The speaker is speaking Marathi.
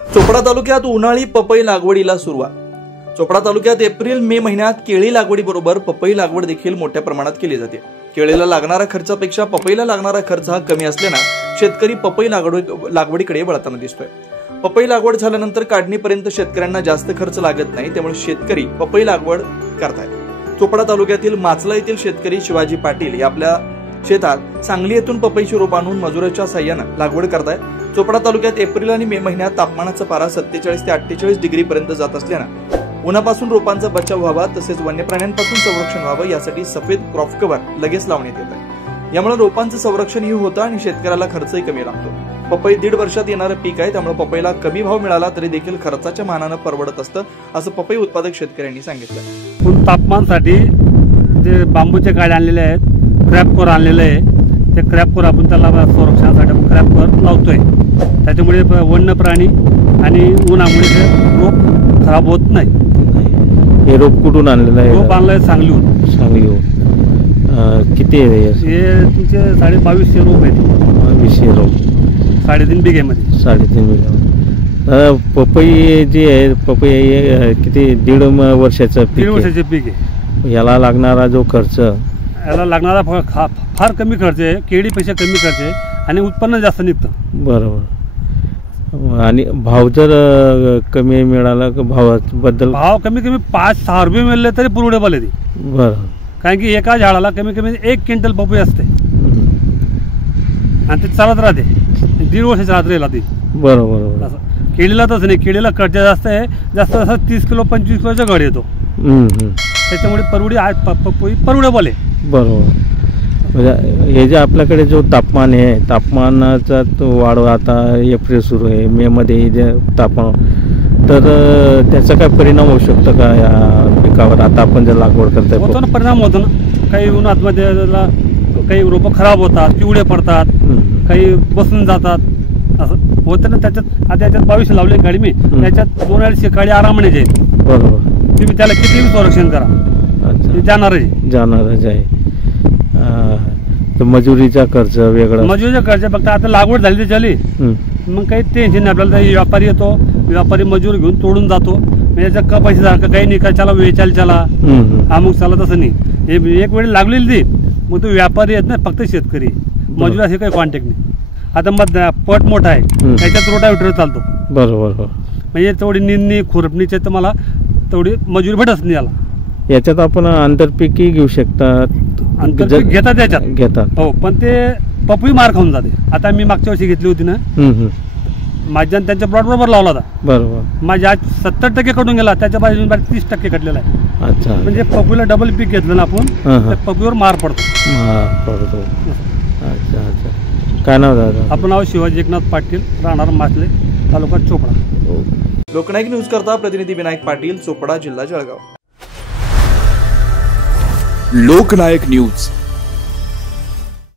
चोपडा तालुक्यात उन्हाळी पपई लागवडीला सुरुवात। चोपडा तालुक्यात एप्रिल मे महिन्यात केळी लागवडीबरोबर पपई लागवड देखील मोठ्या प्रमाणात केली जाते। केळीला लागणारा खर्चापेक्षा पपईला लागणारा खर्च हा कमी असल्याने शेतकरी पपई लागवडीकडे वळताना दिसतोय। पपई लागवड झाल्यानंतर काढणीपर्यंत शेतकऱ्यांना जास्त खर्च लागत नाही, त्यामुळे शेतकरी पपई लागवड करतायत। चोपडा तालुक्यातील माचला येथील शेतकरी शिवाजी पाटील या आपल्या शेतात सांगली येथून पपईची रोप आणून मजुराच्या साह्याने लागवड करतायत। चोपडा तालुक्यात एप्रिल आणि मे महिन्यात तापमानाचा पारा 47 ते 48 डिग्री पर्यंत जात असल्याने उन्हापासून रोपांचा बचाव व्हावा तसेच वन्य प्राण्यांपासून संरक्षण व्हावं यासाठी सफेद क्रॉप कव्हर लगेच लावण्यात येत आहे। यामुळे रोपांचं संरक्षणही होतं आणि शेतकऱ्याला खर्चही कमी लागतो। पपई 1.5 वर्षात येणारं पीक आहे, त्यामुळे पपईला कमी भाव मिळाला तरी देखील खर्चाच्या मानाने परवडत असतं असं पपई उत्पादक शेतकऱ्यांनी सांगितलं। पण तापमानासाठी जे बांबूचे काळे आणलेले आहेत, क्रॅप कोर आणलेले आहे, ते क्रॅप कोर आपण त्याला संरक्षणासाठी आपण क्रॅप कोर लावतोय। त्याच्यामुळे वन्य प्राणी आणि उन्हामुळे ते रोप खराब होत नाही। हे रोप कुठून आणलेलं आहे? रोप आणलंय सांगलीहून। सांगलीहून किती आहे हे तुमचे 2250 रोप आहेत। 2200 रोप 3.5 बिघेमध्ये। 3.5 बिघे। पपई जी आहे, पपई किती 1.5 वर्षाचं पीक? 3 वर्षाचे पीक आहे। याला लागणारा जो खर्च, याला लागणारा फार कमी खर्च आहे, केळीपेक्षा कमी खर्च आहे आणि उत्पन्न जास्त निघतं। बरोबर। आणि भाव जर कमी मिळाला, भावाबद्दल भाव कमी 5-6 रुपये मिळाले तरी पुरवडेबल आहे। बरं, कारण की एका झाडाला कमी 1 क्विंटल पपई असते आणि ते चालत राहते, 1.5 वर्ष चालत राहिला ती। बरोबर। केळीला तसं नाही, केळीला खर्च जास्त आहे, जास्त असं 30 किलो 25 किलोचा घड येतो। त्याच्यामुळे पपई परवडेबल आहे। बरोबर। म्हणजे हे जे आपल्याकडे जो तापमान आहे, तापमानाचा तो वाढ आता एप्रिल सुरू आहे, मे मध्ये जे तापमान, तर त्याचा काय परिणाम होऊ शकतो का या पिकावर? आता आपण जर लागवड करताय होतो ना, परिणाम होतो ना। काही उन्हातमध्ये काही रोपं खराब होतात, पिवळे पडतात, काही बसून जातात, असं होतं ना। त्याच्यात आता याच्यात 22 लावले गाडी मी, त्याच्यात 2 अडीचशे काळी आरामाने जाईल। बरोबर। तुम्ही त्याला किती संरक्षण करा, जाणारच आहे। तर मजुरीचा खर्च वेगळा? मजुरीचा खर्च फक्त आता लागवड झाली तर झाली, मग काही टेन्शन नाही आपल्याला। व्यापारी येतो, व्यापारी मजूर घेऊन तोडून जातो, याच्या कपाशी सारखं काही नाही, काय चला वेचाल चला अमुक चला, तसं नाही। हे एक वेळ लागलेली ती, मग तो व्यापारी येत नाही, फक्त शेतकरी, मजूर असे काही कॉन्टॅक्ट नाही। आता मग पट मोठा आहे, त्याच्यात रोटावेटर चालतो। बरोबर। म्हणजे तेवढी निंदणी खुरपणीचे तर मला तेवढी मजुरी भेटच नाही याला। याच्यात आपण आंतरपिकी घेऊ शकतात? आंतरपीक घेतात याच्यात, घेतात हो, पण ते पपई मार खाऊन जाते। आता मी मागच्या वर्षी घेतली होती ना, माझ्या त्यांच्या प्लॉट बरोबर लावला होता। बरोबर। माझ्या आज 70% कटून गेला, त्याच्या बाजून 30% कटलेला आहे। अच्छा। म्हणजे पपईला डबल पीक घेतलं ना आपण, तर पपईवर मार पडतो। अच्छा अच्छा। काय नाव दादा? आपलं नाव शिवाजी एकनाथ पाटील, राहणार माचले, तालुका चोपडा। लोकनायक न्यूज करता प्रतिनिधी विनायक पाटील, चोपडा, जिल्हा जळगाव। लोकनायक न्यूज।